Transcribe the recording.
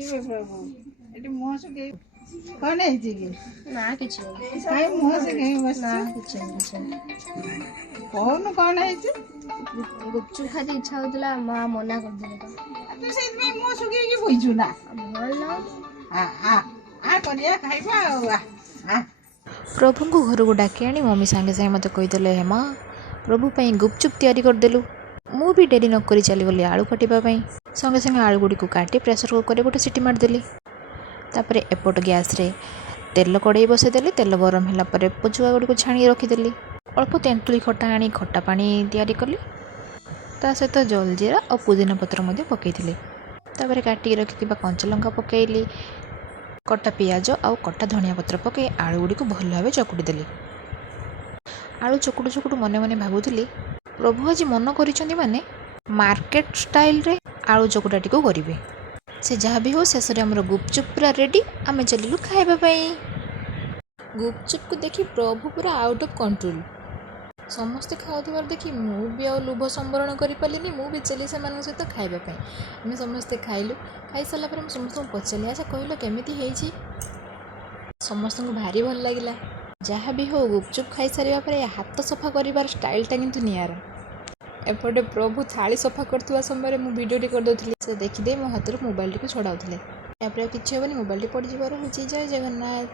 किबे प्रभु eighty मुह सुखे कौन है जी के ना किछि काई मुह सुखे बस ना किछि कौन है जी गुपचुप खाते इच्छा होतला मां मना कर देले तू से में मुह सुखे की बोइछु ना भल ना आ करिया खाइबा आ प्रभु को घर को डाकी आनी मम्मी सांगे सांगे मत कहीदेले हेमा प्रभु पाई गुपचुप तैयारी करदेलु मु भी डेरी नक चली गली आलू काटापी संगे संगे आलू गुड़ी को काटी प्रेसर कुकर गोटे सीटी मारदेली तापर एपट गैस रे तेल कड़े बसईदेली तेल गरम है पचुआ गुड़ी को छाणी रखीदेली अल्प तेंतुली खटा आनी खटा पानी तैयारी कली ता सहित जलजीरा और पुदीना पत्र पकईली तापर काटिक रखिथिबा कंचा लंका पकईली कटा पियाज आउ कटा धनिया पत्र पकई आलू गुड़ी को भल भाव चकुटी देली आलू चकुटू चकुटू मने मने भाबुली प्रभु आज मन करिसेंती माने मार्केट स्टाइल रे आलू चकुटाटी को करिवे से जहाँ भी हो शेष में आमर गुपचुप पूरा रेडी आम चलू खाइबापी गुपचुप को देखी प्रभु पूरा आउट ऑफ कंट्रोल समस्ते खाऊबार देखी मु भी आ लोभ संवरण कर पारे मु भी चली से सहित खाइबापी आम समस्ते खाइलु खाई सारा पर समस्त पचारि अच्छा कहल केमी समस्त को भारी भल लगे जहाँ भी हो गुपचुप खाई सारा पर हाथ सफा कर स्टाइलटा किंतु नियारा एपटे प्रभु थाली सफा करथुवा समय मु वीडियो रिकॉर्ड करदुथली से देखिदे मो हाथ मोबाइल टी छड़ाउथले यापर किछि हेबनी मोबाइल टी पड़ जिबार होची जय जगन्नाथ।